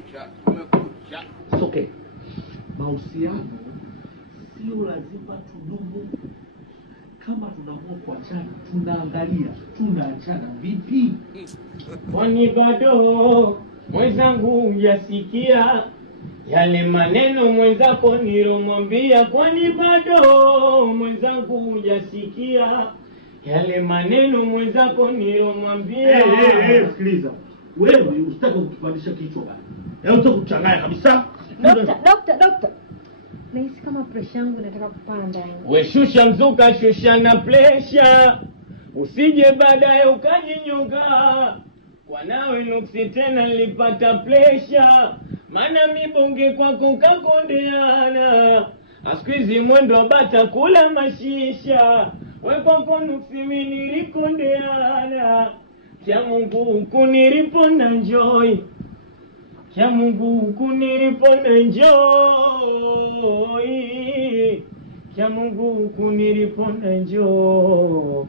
Kumekucha. It's okay. Mahusiano sio lazima tudumu. Kama tunaamua kuachana, tunaangalia tunaachana vipi. Kwani bado mwenzangu hujasikia yale maneno mwenzako nilomwambia? Kwani bado mwenzangu hujasikia yale maneno mwenzako nilomwambia? Sikiliza. Wewe usitaka kutupandisha kichwa bana. Leo unataka kuchanganya kabisa. Dokta. Nahisi kama pressure yangu inataka kupanda. We shusha mzuka, shusha na pressure. Usije baadaye ukajinyonga. Kwa nawe nuksi tena nilipata pressure. Maana mibonge kwako kakondeana. Asikuizi mwendo wa bata kula mashisha. We kwako nuksi mimi nilikondeana. Kia Mungu kunilipona enjoy. Kia Mungu kunilipona enjoy. Kia Mungu kunilipona enjoy.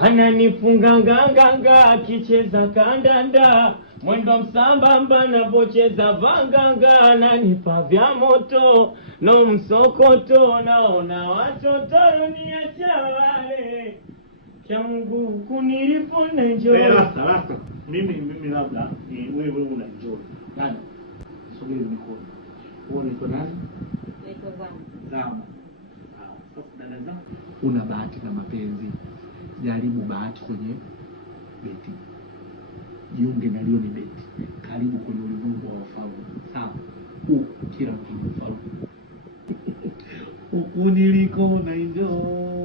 Ananifunga nganganga akicheza kandanda. Mwendo msambamba napocheza vanganga. Ananipa vya moto no msokoto. Naona watoto niacha wale. Kia Mungu kunilipona enjoy. Lasta. Mimi labda wewe una enjoy. Nani? Subiri mikono. Wewe uko nani? Naitwa Zama. Sasa dada zangu, una bahati na mapenzi. Jaribu bahati kwenye beti. Jiunge na Lion beti. Karibu kwenye ulimwengu wa wafalme. Sawa. Kila mtu ni mfalme. Huku niliko na enjoy.